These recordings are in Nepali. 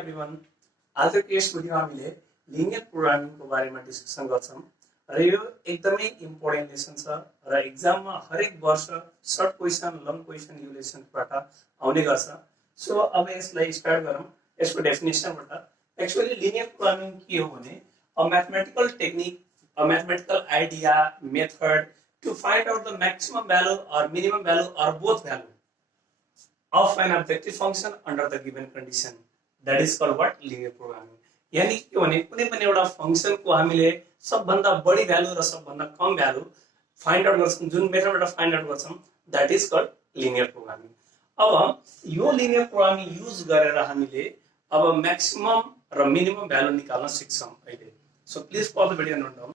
एभ्रिवन आजको यस भिडियोमा हामीले लिनियर प्रोग्रामिङको बारेमा डिस्कसन गर्छौं र यो एकदमै इम्पोर्टेन्ट लेसन छ र एक्जाममा हरेक वर्ष सर्ट क्वेशन लङ क्वेशन यो लेसनबाट आउने गर्छ। सो अब यसलाई स्टार्ट गरौँ। यसको डेफिनेसनबाट एक्चुअली लिनियर प्रोग्रामिङ के हो भने a mathematical technique, a mathematical idea, method to find out the maximum value or minimum value or both value of an objective function under the given condition. That is called what? Linear programming. यानी के भने कुनै पनि एउटा फंक्शन को हामीले सबभन्दा बढी भ्यालु र सबभन्दा कम भ्यालु फाइन्ड आउट गर्छौं, जुन मेथडबाट फाइन्ड आउट गर्छौं, that is called linear programming. अब यो लिनियर प्रोग्रामिङ युज गरेर हामीले अब म्याक्सिमम र मिनिमम भ्यालु निकाल्न सिक्छौं अहिले। So please pause the video note down.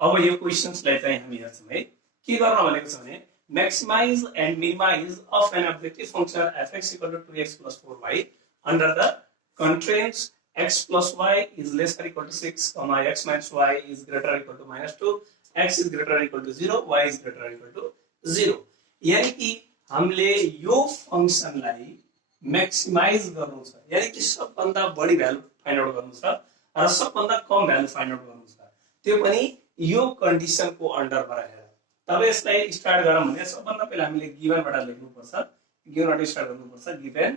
अब यो क्वेशन्सलाई चाहिँ हामी हेर्छौं है। के गर्न भनेको छ भने maximize and minimize of an objective function f(x) equal to 2x plus 4y under the constraints x plus y is less or equal to 6, x minus y is greater or equal to -2, x is greater or equal to 0, y is greater or equal to 0। यानी कि हामीले यो फंक्शनलाई मैक्सिमाइज गर्नु छ, यानी कि सबभन्दा बढी भ्यालु फाइन्ड आउट गर्नु छ र सबभन्दा कम भ्यालु फाइन्ड आउट गर्नु छ, त्यो पनि यो कन्डिसनको अन्डरमा रहेर। तब यसलाई स्टार्ट गरौँ भने सबभन्दा पहिला हामीले गिभनबाट लेख्नु पर्छ। गिभनबाट स्टार्ट गर्नु पर्छ। गिभन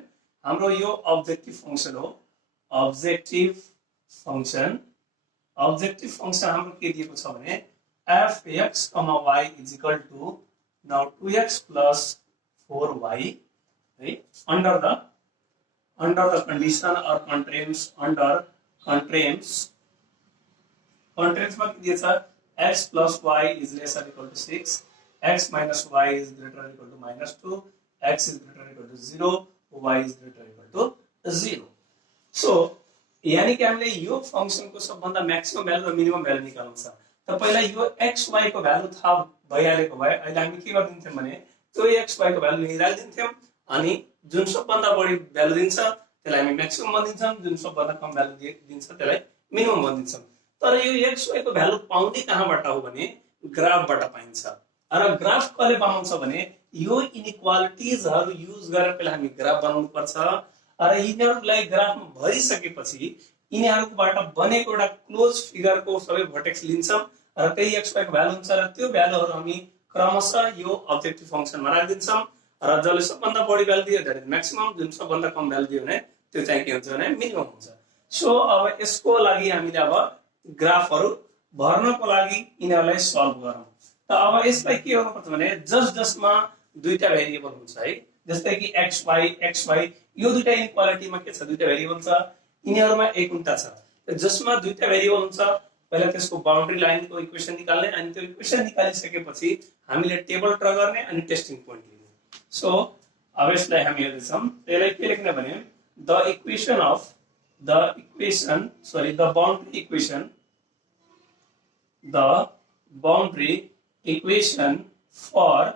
हाम्रो यो ऑब्जेक्टिभ फंक्शन हो। ऑब्जेक्टिभ फंक्शन हाम्रो के दिएको छ भने f(x, y) is equal to now 2x plus 4y है, under the condition or constraints मा के दिएको छ x plus y is less or equal to 6, x minus y is greater or equal to -2, x is greater or equal to 0, y is greater or equal to 0। So यानी कि हामीले यो फंक्शनको सबभन्दा म्याक्सिमम भ्यालु र मिनिमम भ्यालु निकाल्नु छ। त पहिला यो x y को भ्यालु थाहा भइहालेको भए अहिले हामी के गर्दिन्थ्यौं भने त्यो x y को भ्यालु यही राख्दिन्थ्यौं अनि जुन सबभन्दा बढी भ्यालु दिन्छ त्यसलाई हामी म्याक्सिमम भनिदिन्छौं, जुन सबभन्दा कम भ्यालु दिन्छ त्यसलाई मिनिमम भनिदिन्छौं। तर यो x y को भ्यालु पाउने कहाँबाट हो भने ग्राफबाट पाइन्छ। र ग्राफ कसले बनाउँछ भने यो इनइक्वालिटीजहरु युज गरेर पहिला हामी ग्राफ बनाउनु पर्छ र यिनीहरुलाई ग्राफमा भरिसकेपछि यिनीहरुबाट बनेको एउटा क्लोज फिगरको सबै भर्टेक्स लिन्छौं र त्यही x y को भ्यालु हुन्छ र त्यो भ्यालुहरु हामी क्रमशः यो ऑब्जेक्टिभ फंक्शनमा राख्दिन्छौं र जसले सबभन्दा बढी भ्यालु दियो दैट इज म्याक्सिमम, जुन सबभन्दा कम भ्यालु दियो भने त्यो चाहिँ के हुन्छ भने मिनिमम हुन्छ। सो अब यसको लागि हामीले अब ग्राफहरु भर्नको लागि यिनीहरुलाई सल्भ गरौँ। त अब यसलाई के गर्नुपर्छ भने जसमा दुईटा भेरिएबल हुन्छ है, जस्तै कि x y यो दुईटा इनइक्वालिटीमा के छ, दुईटा भेरिएबल छ, यिनीहरुमा एक उल्टा छ। त जसमा दुईटा भेरिएबल हुन्छ पहिला त्यसको बाउन्ड्री लाइनको इक्वेसन निकाल्ने अनि त्यो इक्वेसन निकालिसकेपछि हामीले टेबल ड्रा गर्ने अनि टेस्टिङ पोइन्ट लिने। सो अब यसलाई हामी हेर्दैछौं। त्यसलाई के लेख्ने भने the boundary equation for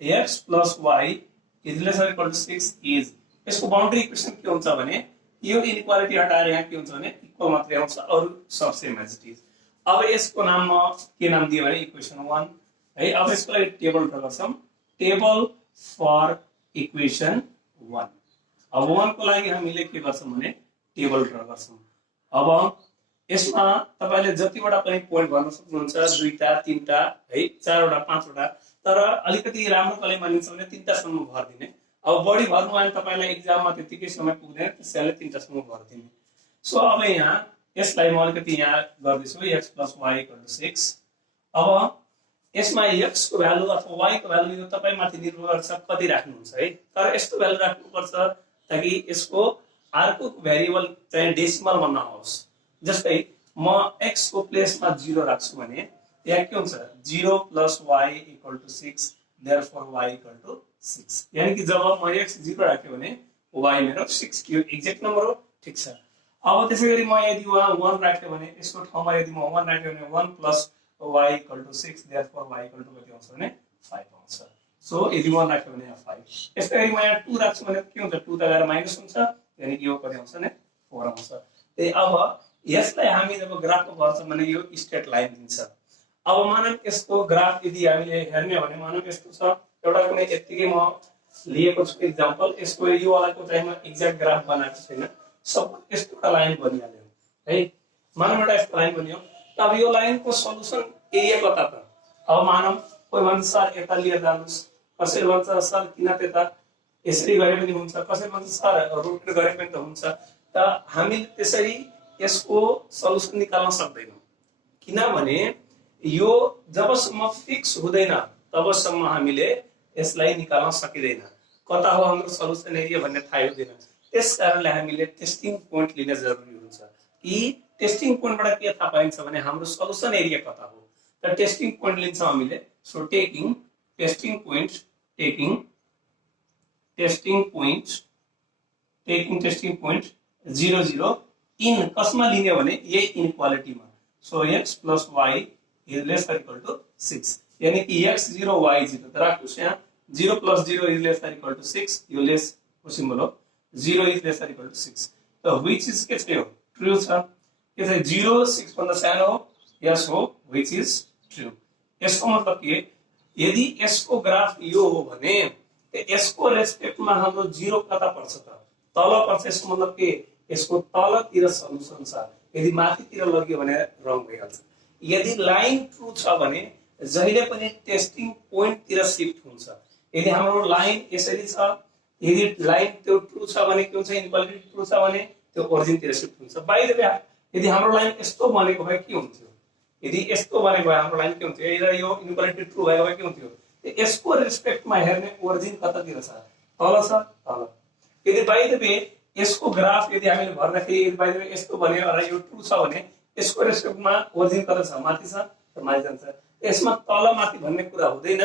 x plus y is less or equal to 6 is, यसको बाउन्ड्री इक्वेसन के हुन्छ भने यो इनइक्वालिटी हटाएर यहाँ के हुन्छ भने इक्वल मात्रै आउँछ, अरु सब सेम एज इट इज। अब यसको नाममा के नाम दियो भने इक्वेसन 1 है। अब यसको लागि टेबल ड्रा गर्छौं, टेबल फर इक्वेसन 1। अब 1 को लागि हामीले के गर्छौं भने टेबल ड्रा गर्छौं। अब यसमा तपाईले जतिवटा पनि पोइन्ट भर्न सक्नुहुन्छ, दुईटा तीनटा है, चारवटा पाँचवटा, तर अलिकति राम्रो कले मानिन्छ भने तीनटा सम्म भर्दिने। अब बढी भर्नु भने तपाईलाई एक्जाममा त्यतिकै समय पुग्दैन, त्यसैले तीनटा सम्म भर्दिने। सो अब यहाँ यसलाई म अलिकति यहाँ गर्दैछु x plus y equal to 6। अब यसमा x को भ्यालु अथवा y को भ्यालु यो तपाई माथि निर्भर गर्छ कति राख्नुहुन्छ है, तर यस्तो भ्यालु राख्नुपर्छ ताकि यसको अर्को भेरिएबल चाहिँ डेसिमलमा नहोस्। जस्तै म x को प्लेसमा 0 राख्छु भने यहाँ के हुन्छ 0 plus y equal to 6, therefore y equal to 6। यानी कि जब म x 0 राख्यो भने y मेरो 6 यो एक्ज्याक्ट नम्बर हो, ठीक छ। अब त्यसैगरी म यदि वहाँ 1 राख्यो भने यसको ठाउँमा यदि म 1 राख्यो भने 1 plus y equal to 6, therefore y equal to कति आउँछ भने 5 आउँछ। सो यदि 1 राख्यो भने यहाँ 5। यसैगरी म यहाँ 2 राख्छु भने के हुन्छ, 2 त गएर माइनस हुन्छ, यानी कि यो कति आउँछ भने 4 आउँछ। त्यही अब यसलाई हामी जब ग्राफमा भर्छौं भने यो स्ट्रेट लाइन दिन्छ। अब मानौं यसको ग्राफ यदि हामीले हेर्ने भने मानौं यस्तो छ, एउटा कुनै यतिकै म लिएको छु एक्जाम्पल, यसको यो वालाको चाहिँ म एक्ज्याक्ट ग्राफ बनाएको छैन, सपोज यस्तो एउटा लाइन बनिहाल्यो है, मानौँ एउटा यस्तो लाइन बनियो। अब यो लाइनको सल्युसन एरिया कता त? अब मानौँ कोही भन्छ सर यता लिएर जानुहोस्, कसैले भन्छ सर किन त्यता यसरी गरे पनि हुन्छ, कसैले भन्छ सर रोटेट गरे पनि त हुन्छ। त हामीले त्यसरी यसको सल्युसन निकाल्न सक्दैनौँ, किनभने यो जबसम्म फिक्स हुँदैन तबसम्म हामीले यसलाई निकाल्न सकिँदैन। कता हो हाम्रो सल्युसन एरिया भन्ने थाहा हुँदैन। त्यस कारणले हामीले टेस्टिङ पोइन्ट लिन जरुरी हुन्छ कि टेस्टिङ पोइन्टबाट के थाहा पाइन्छ भने हाम्रो सल्युसन एरिया कता हो। त टेस्टिङ पोइन्ट लिन्छौँ हामीले। So taking testing point, taking testing point 0 0 in कसमा लिने भने यही इनइक्वालिटीमा। So x plus y is less or equal to 6, यानी कि x 0 y 0 राख्नुस् यहाँ 0 plus 0 is less or equal to 6, यो लेस को सिम्बल हो। 0 is less or equal to 6, त व्हिच इज के छ यो ट्रू छ। के छ 0 6 भन्दा सानो हो, यस हो, व्हिच इज ट्रू। यसको मतलब के, यदि यसको ग्राफ यो हो भने यसको रेस्पेक्टमा हाम्रो 0 कता पर्छ त? तल पर्छ। यसको मतलब के, यसको तलतिर सल्युसन छ। यदि माथितिर लग्यो भने रङ भइहाल्छ। यदि लाइन ट्रू छ भने जहिले पनि टेस्टिङ पोइन्ट तिर शिफ्ट हुन्छ। यदि हाम्रो लाइन यसरी छ, यदि लाइन त्यो ट्रू छ भने के हुन्छ, इनइक्वालिटी ट्रू छ भने त्यो ओरिजिन तिर शिफ्ट हुन्छ। बाइ द वे यदि हाम्रो लाइन यस्तो बनेको भए के हुन्थ्यो, यदि यस्तो बनेको भए हाम्रो लाइन के हुन्थ्यो, यदि यो इनइक्वालिटी ट्रू भएको भए के हुन्थ्यो, यसको रेस्पेक्टमा हेर्ने ओरिजिन कतातिर छ, तल छ, तल। यदि बाइ द वे यसको ग्राफ यदि हामीले भर्दाखेरि यदि बाइ द वे यस्तो बन्यो र यो ट्रू छ भने यसको रेस्पेक्टमा ओरिजिन कता छ, माथि छ, त माथि जान्छ। यसमा तल माथि भन्ने कुरा हुँदैन।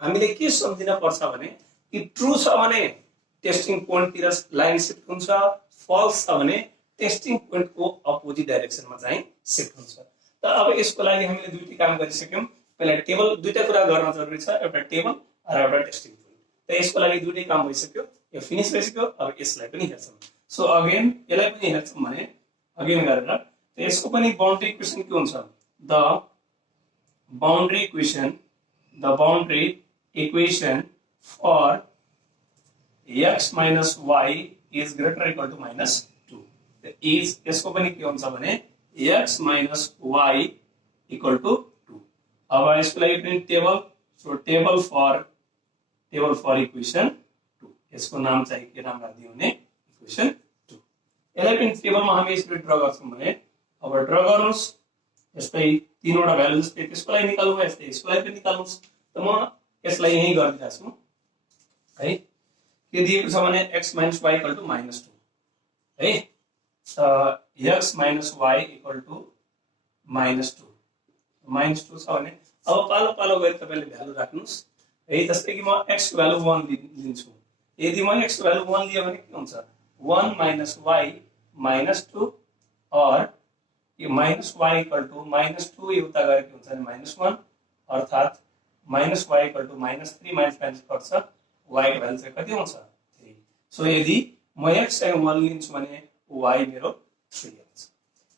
हामीले के सम्झिन पर्छ भने कि ट्रू छ भने टेस्टिङ पोइन्ट तिर लाइन शिफ्ट हुन्छ, फल्स छ भने टेस्टिङ पोइन्टको अपोजिट डाइरेक्सनमा चाहिँ शिफ्ट हुन्छ। त अब यसको लागि हामीले दुईटै काम गरिसक्यौं। पहिला टेबल दुईटा कुरा गर्न जरुरी छ, एउटा टेबल र एउटा टेस्टिङ पोइन्ट। त यसको लागि दुईटै काम भइसक्यो, यो फिनिश भइसक्यो। अब यसलाई पनि हेर्छौं। सो अगेन यसलाई पनि हेर्छौं भने अगेन गरेर त यसको पनि बाउन्ड्री इक्वेसन के हुन्छ, the boundary equation for x minus y is greater or equal to -2। त इज यसको पनि के हुन्छ भने x minus y equal to 2। अब यसको लागि पनि table. So table for equation 2, यसको नाम चाहिँ के नाम राख्दियौ भने इक्वेसन 2। यसलाई पनि टेबलमा हामी यसरी ड्रा गर्छौं भने अब ड्रा गर्नुस्। यस्तै तीनवटा भ्यालु जस्तै त्यसको लागि निकाल्नु भयो, यस्तै यसको लागि पनि निकाल्नुस्। त म यसलाई यही गरिदिएको छु है। के दिएको छ भने x minus y equal to -2 है। x minus y equal to -2 छ भने अब पालो पालो गरी तपाईले भ्यालु राख्नुस् है। जस्तै कि म x को भ्यालु 1 लिन्छु। यदि म x को भ्यालु 1 लिएँ भने के हुन्छ, 1 minus y -2 और यो -y equal to -2 उता गएर के हुन्छ भने -1, अर्थात -y equal to -3 माइनस पर्छ, y को भ्यालु चाहिँ कति हुन्छ 3। सो यदि म x चाहिँ 1 लिन्छु भने y मेरो 3 हुन्छ।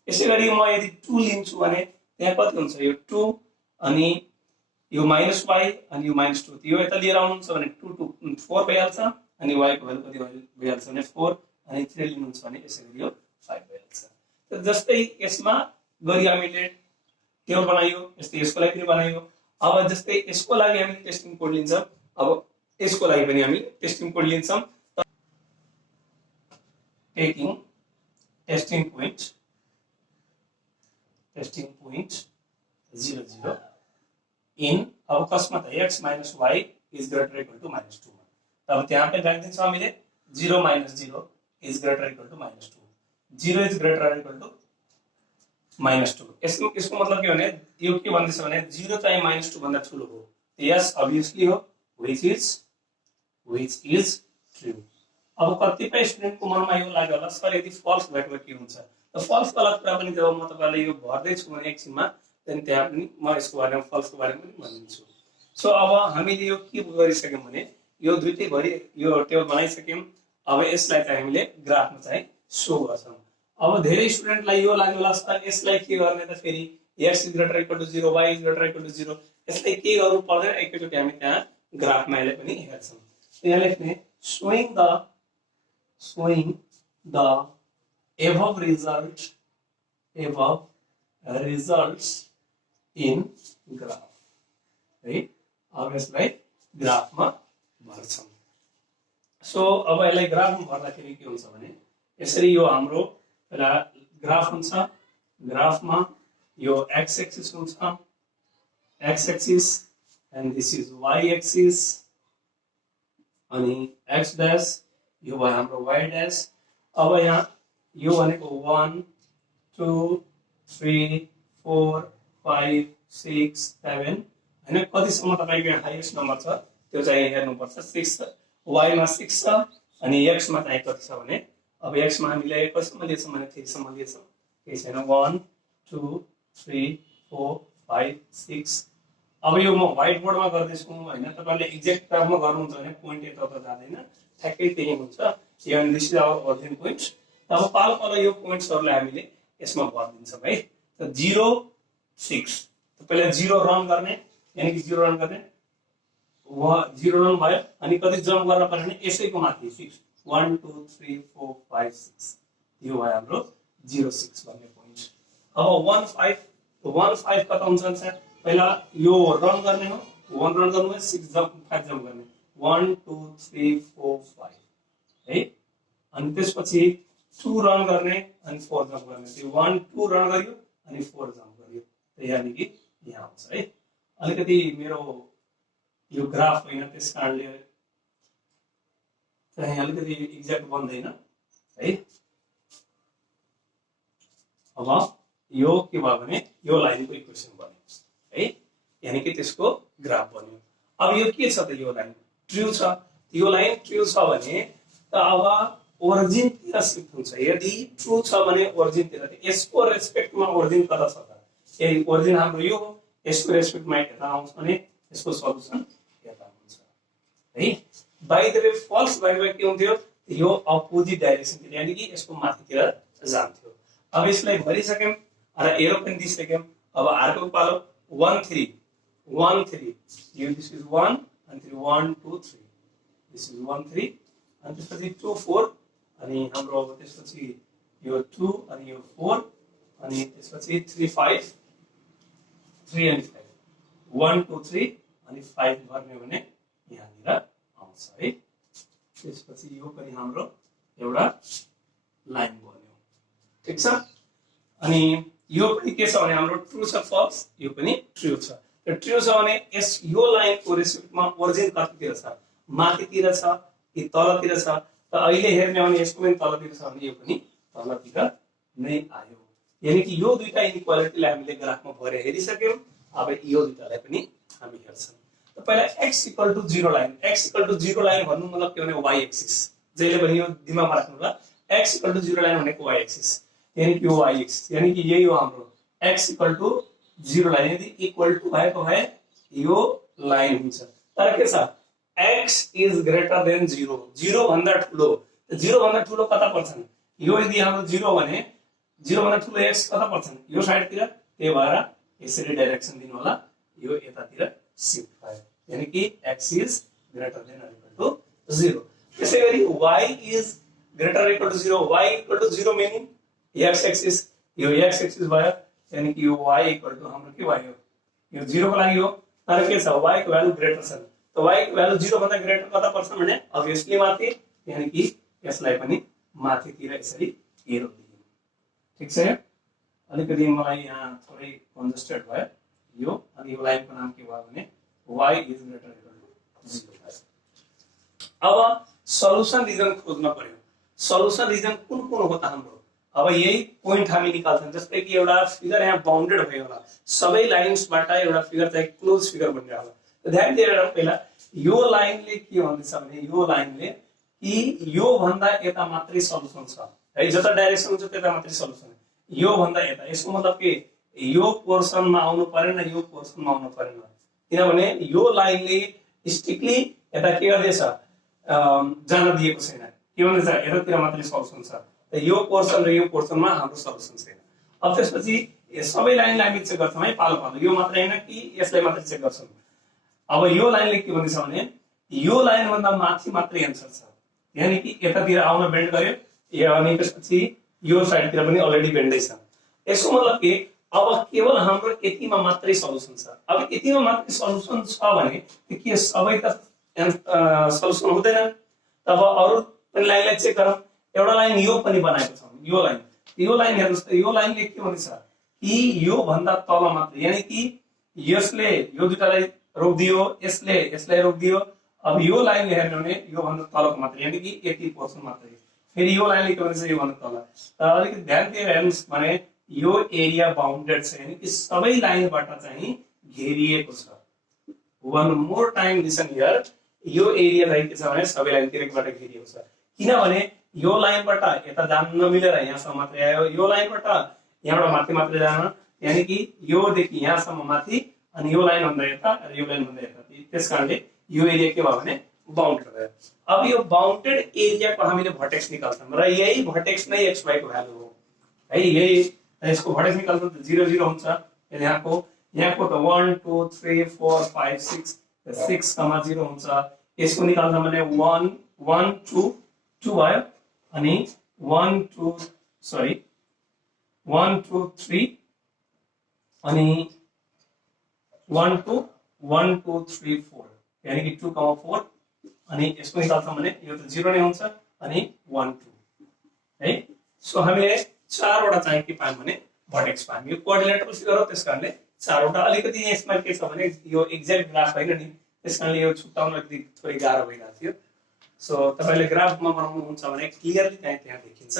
यसैगरी म यदि 2 लिन्छु भने त्यहाँ कति हुन्छ, यो 2 अनि यो -y अनि यो -2, यो यता लिएर आउनुहुन्छ भने 2 2 4 भइहाल्छ अनि y को भ्यालु कति भइहाल्छ भने 4 अनि 3 लिनुहुन्छ भने यसैगरी यो 5 भइहाल्छ। त जस्तै यसमा गरी हामीले टेबल बनाइयो, यस्तै यसको लागि पनि बनाइयो। अब जस्तै यसको लागि हामीले टेस्टिङ कोड लिन्छौं, अब यसको लागि पनि हामीले टेस्टिङ कोड लिन्छौं। टेकिङ टेस्टिङ पोइन्ट 0 0 इन अब कसमा त x minus y is greater or equal to -2 मा। अब त्यहाँ पे राख दिन्छौं हामीले 0 minus 0 is greater or equal to -2, 0 is greater or equal to -2। यसको मतलब के भने यो के भन्दैछ भने 0 चाहिँ -2 भन्दा ठूलो हो। यस obviously हो, which is true। अब कतिपय स्टुडेन्ट को मनमा यो लाग्यो होला सर यदि फल्स भएको के हुन्छ, त फल्स वाला कुरा पनि जब म तपाईलाई यो भर्दै छु भने एकछिनमा देन त्यहाँ पनि म यसको बारेमा फल्स को बारेमा पनि भनिदिन्छु। सो अब हामीले यो के गरिसक्यौं भने यो दुईटै भरि यो टेबल बनाइसक्यौं। अब यसलाई चाहिँ हामीले ग्राफमा चाहिँ शो गर्छौं। अब धेरै स्टुडेन्टलाई यो लाग्यो होला सर यसलाई के गर्ने त फेरि x is greater or equal to 0 y is greater or equal to 0 यसलाई के गर्नु पर्दैन, एकैचोटी हामी त्यहाँ ग्राफमा यसलाई पनि हेर्छौं। यहाँ लेख्ने showing the above results in graph है। अब यसलाई ग्राफमा भर्छौं। सो अब यसलाई ग्राफमा भर्दाखेरि के हुन्छ भने यसरी यो हाम्रो पहिला ग्राफ हुन्छ, ग्राफमा यो x एक्सिस हुन्छ, x axis and this is y axis अनि x डैश यो भयो हाम्रो y डैश। अब यहाँ यो भनेको 1 2 3 4 5 6 7 हैन, कतिसम्म तपाईको यहाँ हाईएस्ट नम्बर छ त्यो चाहिँ हेर्नुपर्छ। 6 y मा 6 छ अनि x मा चाहिँ कति छ भने अब x मा हामीले कतिसम्म लिएछौं भने 3 सम्म लिएछौं, केही छैन। 1 2 3 4 5 6। अब यो म व्हाइट बोर्डमा गर्दैछु हैन, तपाईले एक्ज्याक्ट टर्ममा गर्नुहुन्छ भने पोइन्ट यता जादैन, ठ्याक्कै त्यही हुन्छ। यो this is our origin point. अब पालो पालो यो पोइन्ट्सहरुलाई हामीले यसमा भर्दिन्छौं है। त 0 6 त पहिला 0 रन गर्ने, यानी कि 0 रन गर्ने, 0 रन भयो अनि कति जम्प गर्न पर्ने भने यसैको माथि 6 1 2 3 4 5 6 यो भयो हाम्रो 0 6 भन्ने पोइन्ट। अब 1 5 कता हुन्छ भने पहिला यो रन गर्ने हो, 1 रन गर्नु भयो, 6 जम्प 5 जम्प गर्ने, 1 2 3 4 5 है। अनि त्यसपछि 2 रन गर्ने अनि 4 जम्प गर्ने, त्यो 1 2 रन गर्यो अनि 4 जम्प गर्यो, त यानी कि यहाँ आउँछ है। अलिकति मेरो यो ग्राफ हैन त्यस कारणले चाहिँ अलिकति एक्ज्याक्ट बन्दैन है। अब यो के भयो भने यो लाइनको इक्वेसन बन्यो है, यानी कि त्यसको ग्राफ बन्यो। अब यो के छ त, यो लाइन ट्रु छ, यो लाइन ट्रु छ भने त अब ओरिजिन तिर शिफ्ट हुन्छ। यदि ट्रु छ भने ओरिजिन तिर, यसको रेस्पेक्टमा ओरिजिन कता छ त, यदि ओरिजिन हाम्रो यो हो, यसको रेस्पेक्टमा यता आउँछ भने यसको सल्युसन यता हुन्छ है। बाइ द वे फल्स भएको के हुन्थ्यो, यो अपोजिट डाइरेक्सन, यानी कि यसको माथितिर जान्थ्यो। अब यसलाई भरिसक्यौं र एरो पनि दिइसक्यौं। अब अर्को पालो 1 3 यो this is 1 and 3 1 2 3 this is 1 3 अनि त्यसपछि 2 4 अनि हाम्रो त्यसपछि यो 2 अनि यो 4 अनि त्यसपछि 3 5 3 and 5 1 2 3 अनि 5 गर्ने भने यहाँनिर आउँछ है। त्यसपछि यो पनि हाम्रो एउटा लाइन बन्यो, ठीक छ। अनि यो पनि के छ भने हाम्रो ट्रु छ फल्स, यो पनि ट्रु छ। र ट्रु छ भने यस यो लाइनको रेस्पेक्टमा ओरिजिन कतातिर छ, माथितिर छ कि तलतिर छ। त अहिले हेर्ने भने यसको पनि तलतिर छ भने यो पनि तलतिर नै आयो, यानी कि यो दुईटा इनइक्वालिटीलाई हामीले ग्राफमा भरे हेरिसक्यौं। अब यो दुईटालाई पनि हामी हेर्छौं। त पहिला x = 0 लाइन, x = 0 लाइन भन्नु मतलब के भने y एक्सिस, जहिले पनि यो दिमागमा राख्नु होला। x = 0 लाइन भनेको y एक्सिस, यानी कि यो y एक्सिस, यानी कि यही हो हाम्रो x = 0 लाइन। यदि इक्वल टु भएको भए यो लाइन हुन्छ, तर के छ x इज ग्रेटर देन 0, 0 भन्दा ठुलो। 0 भन्दा ठुलो कता पर्छन्, यो यदि हाम्रो 0 भने 0 भन्दा ठुलो x कता पर्छन्, यो साइडतिर। त्यही भएर यसरी डाइरेक्सन दिनु होला, यो यतातिर शिफ्ट भयो, यानी कि x is greater than or equal to 0। त्यसैगरी y is greater or equal to 0, y = 0 meaning x axis, यो x एक्सिस भयो, यानी कि यो y = हाम्रो के भयो, यो 0 को लागि हो। तर के छ y को भ्यालु ग्रेटर छ, त y को भ्यालु 0 भन्दा ग्रेटर कता पर्छ भने अभियसली माथि, यानी कि यसलाई पनि माथितिर यसरी एरो दियौं, ठीक छ। अलिकति मलाई यहाँ थोरै कन्जस्टेड भयो यो, अनि यो लाइनको नाम के भयो भने y is greater equal to 0 भयो। अब सल्युसन रिजन खोज्न पर्यो। सल्युसन रिजन कुन कुन हो त हाम्रो, अब यही पोइन्ट हामी निकाल्छौं। जस्तै कि एउटा फिगर यहाँ बाउन्डेड भयो होला, सबै लाइन्सबाट एउटा फिगर चाहिँ क्लोज फिगर बनिरहेको होला। त ध्यान दिएर पहिला यो लाइनले के भन्दैछ भने यो लाइनले कि यो भन्दा यता मात्रै सल्युसन छ है, जता डाइरेक्सन हुन्छ त्यता मात्रै सल्युसन, यो भन्दा यता। यसको मतलब के यो पोर्सनमा आउनु परेन, यो पोर्सनमा आउनु परेन, किनभने यो लाइनले स्ट्रिक्टली यता के गर्दैछ, जान दिएको छैन। के भन्दैछ, यतातिर मात्रै सल्युसन छ, त यो पोर्सन र यो पोर्सनमा हाम्रो सल्युसन छैन। अब त्यसपछि सबै लाइनलाई हामी चेक गर्छौं है पालो पालो, यो मात्रै हैन कि यसलाई मात्रै चेक गर्छौं। अब यो लाइनले के भन्दैछ भने यो लाइन भन्दा माथि मात्रै एन्सर छ, यानी कि यतातिर आउन बेन्ड गर्यो, अनि त्यसपछि यो साइडतिर पनि अलरेडी बेन्डै छ। यसको मतलब के अब केवल हाम्रो यतिमा मात्रै सल्युसन छ। अब यतिमा मात्रै सल्युसन छ भने के सबै त सल्युसन हुँदैन। तब अरु पनि लाइनलाई चेक गरौँ। एउटा लाइन यो पनि बनाएको छौँ, यो लाइन हेर्नुस् त, यो लाइनले के भन्छ कि यो भन्दा तल मात्र, यानी कि यसले यो दुईटालाई रोक्दियो, यसले यसलाई रोक्दियो। अब यो लाइनले हेर्नु भने यो भन्दा तलको मात्र, यानी कि यति पोर्सन मात्रै। फेरि यो लाइनले के भन्छ यो भन्दा तल। तर अलिकति ध्यान दिएर हेर्नुस् भने यो एरिया बाउन्डेड छ, यानी कि सबै लाइनबाट चाहिँ घेरिएको छ। One more time listen here, यो एरिया चाहिँ के छ भने सबै लाइनतिरबाट घेरिएको छ। किनभने यो लाइनबाट यता जान नमिलेर यहाँसम्म मात्रै आयो, यो लाइनबाट यहाँबाट माथि मात्रै जान, यानी कि योदेखि यहाँसम्म माथि, अनि यो लाइन भन्दा यता र यो लाइन भन्दा यता। त्यसकारणले यो एरिया के भयो भने बाउन्डेड भयो। अब यो बाउन्डेड एरियाको हामीले भर्टेक्स निकाल्छौँ र यही भर्टेक्स नै xy को भ्यालु हो है। यही यसको भर्टेक्स निकाल्छौँ त 0 0 हुन्छ। यहाँको त 1 2 3 4 5 6 6,0 हुन्छ। यसको निकाल्छौँ भने 1 1 2 2 भयो, अनि 1 2 3 अनि 1 2 3 4, यानी कि 2,4। अनि यसको निकाल्छौँ भने यो त 0 नै हुन्छ, अनि 1 2 है। सो हामीले चारवटा चाहिँ के पायौँ भने भर्टेक्स पायौँ। यो कोअर्डिनेट फिगर हो, त्यसकारणले चारवटा। अलिकति यसमा के छ भने यो एक्ज्याक्ट ग्राफ होइन नि, त्यसकारणले यो छुट्याउन अलिकति थोरै गाह्रो भइरहेको थियो। सो तपाईले ग्राफमा बनाउनुहुन्छ भने क्लियरली त्यहाँ देखिन्छ।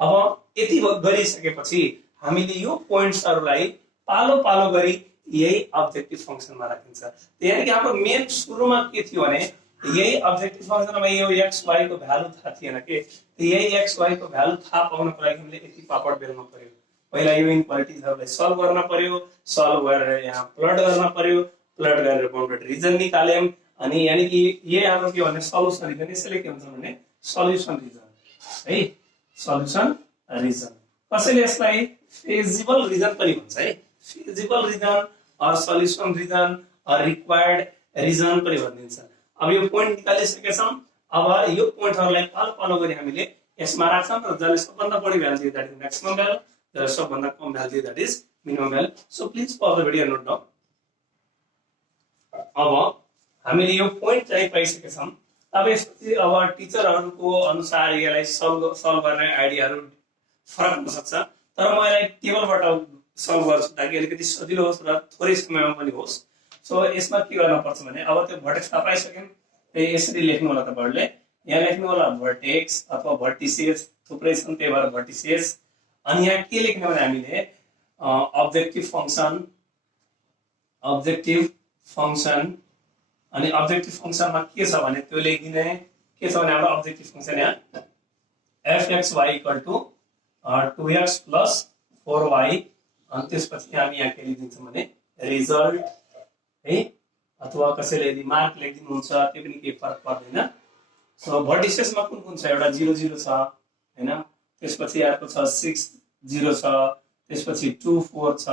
अब यति गरिसकेपछि हामीले यो पोइन्ट्सहरूलाई पालो पालो गरी यही अब्जेक्टिभ फंक्सनमा राखिन्छ। यानी कि हाम्रो मेन सुरुमा के थियो भने यही अब्जेक्टिभ फंक्सनमा यो x y को भ्यालु थाहा थिएन के। यही x y को भ्यालु थाहा पाउनको लागि हामीले यति पापड बेल्न पर्यो। पहिला यो इनइक्वालिटिजहरुलाई सल्भ गर्न पर्यो, सल्भ गरेर यहाँ प्लट गर्न पर्यो, प्लट गरेर बाउन्डेड रिजन निकाल्यौं, अनि यानी कि यही हाम्रो के भन्ने सल्युसन रिजन। यसैले के भन्छ भने सल्युसन रिजन है, सल्युसन रिजन। कसैले यसलाई फेजिबल रिजन पनि भन्छ है, फेजिबल रिजन और सल्युसन रिजन और रिक्वायर्ड रिजन पनि भनिन्छ। अब यो पोइन्ट निकालिसकेछौं। अब यो पोइन्टहरुलाई पालो पालो गरी हामीले यसमा राख्छौं र जसले सबभन्दा बढी भ्यालु दियो दैट इज म्याक्सिमम भ्यालु, जसले सबभन्दा कम भ्यालु दियो that is minimum value. So please pause the video note down. अब हामीले यो पोइन्ट चाहिँ पाइसकेछौं। अब यसपछि अब टिचरहरुको अनुसार यसलाई सल्भ गर्ने आइडियाहरु फरक हुन सक्छ, तर म यसलाई टेबलबाट सल्भ गर्छु ताकि अलिकति सजिलो होस् र थोरै समयमा पनि होस्। सो यसमा के गर्न पर्छ भने अब त्यो भर्टेक्स थाहा पाइसक्यौं, यसरी लेख्नु होला तपाईहरुले। यहाँ लेख्नु होला भर्टेक्स अथवा भर्टिसेस, थुप्रै छन् त्यही भएर भर्टिसेस। अनि यहाँ के लेख्ने भने हामीले अब्जेक्टिभ फंक्सन, अनि अब्जेक्टिभ फंक्सनमा के छ भने त्यो लेखिदिने। के छ भने हाम्रो अब्जेक्टिभ फंक्सन यहाँ fxy = 2x + 4y, अनि त्यसपछि हामी यहाँ के लेखिदिन्छौँ भने रिजल्ट है, अथवा कसैले यदि मार्क लेखिदिनुहुन्छ त्यो पनि केही फरक पर्दैन। सो भर्टिसेसमा कुन कुन छ, एउटा 0 0 छ हैन, त्यसपछि अर्को छ 6 0 छ, त्यसपछि 2 4 छ,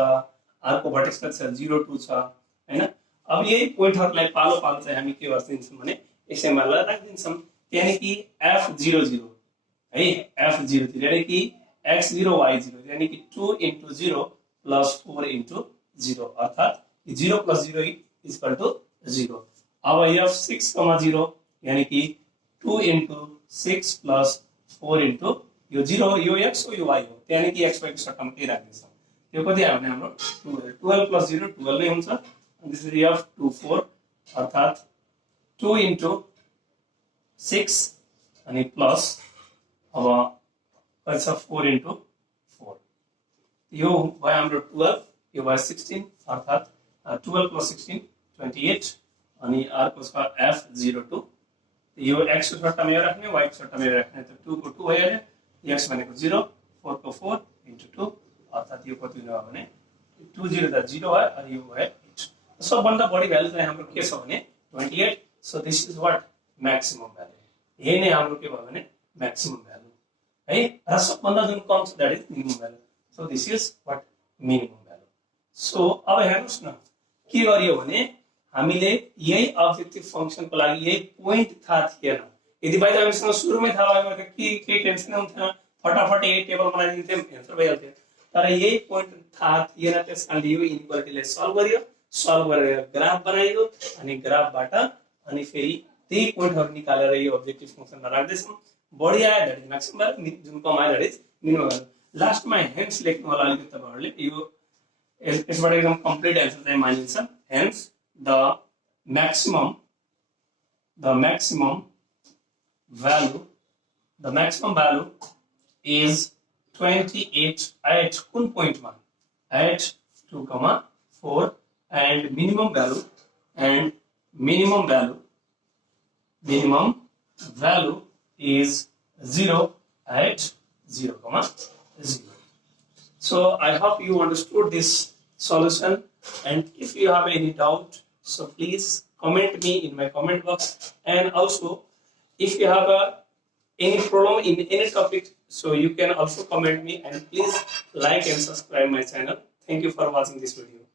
अर्को भर्टेक्स छ 0 2 छ हैन। अब यही पोइन्टहरुलाई पालो पालो चाहिँ हामी के गर्छौं भने यसैमा राखिदिन्छौं। यानी कि f0 0 है, f0 0 यानी कि x0 y0, यानी कि 2 * 0 + 4 * 0, अर्थात 0 + 0 = 0। अब f6, 0 यानी कि 2 * 6 + 4 * यो 0 यो x हो यो y हो, यानी कि x y को सट्टामा के राख्दिन्छ त्यो कति आयो भने हाम्रो 12 + 0 12 नै हुन्छ। अनि त्यसपछि f24 अर्थात 2 * 6 अनि प्लस अब कति छ 4 * 4, यो भयो हाम्रो 12, यो भयो 16 अर्थात 12 + 16 28। अनि अर्को छ f02, यो x को सट्टामा यो राख्ने, y को सट्टामा यो राख्ने, त 2 को 2 भइहाल्यो, x भनेको 0, 4 को 4 * 2 अर्थात यो कति हुने भयो भने 2 0 त 0 भयो, अनि यो भयो 8। सबभन्दा बढी भ्यालु चाहिँ हाम्रो के छ भने 28। So this is what maximum value. यही नै हाम्रो के भयो भने म्याक्सिमम भ्यालु है, र सबभन्दा जुन कम छ that is minimum value. So this is what minimum value. So अब हेर्नुस् न के गरियो भने हामीले यही अब्जेक्टिभ फंक्सनको लागि यही पोइन्ट थाहा थिएन। यदि बाइ द वेसँग सुरुमै थाहा भएको भए त के टेन्सन हुन्थेन, फटाफट यही टेबल बनाइदिन्थ्यौँ, एन्सर भइहाल्थ्यो। तर यही पोइन्ट थाहा थिएन, त्यस कारणले यो इनइक्वालिटीलाई सल्भ गरियो, सल्भ गरेर ग्राफ बनाइयो, अनि ग्राफबाट अनि फेरि त्यही पोइन्टहरू निकालेर यो अब्जेक्टिभ फङ्सनमा राख्दैछौँ। बढी आयो द्याट इज म्याक्सिमम भ्यालु, जुन कम आयो द्याट इज मिनिमम भ्यालु। लास्टमा हेन्स लेख्नु होला अलिकति तपाईँहरूले, यो यसबाट एकदम कम्प्लिट एन्सर चाहिँ मानिन्छ। Hence the maximum value is 28 at कुन पोइन्टमा, at 2,4, and minimum value is 0 at 0,0. So I hope you understood this solution, and if you have any doubt, so please comment me in my comment box, and also if you have any problem in any topic, so you can also comment me, and please like and subscribe my channel. Thank you for watching this video.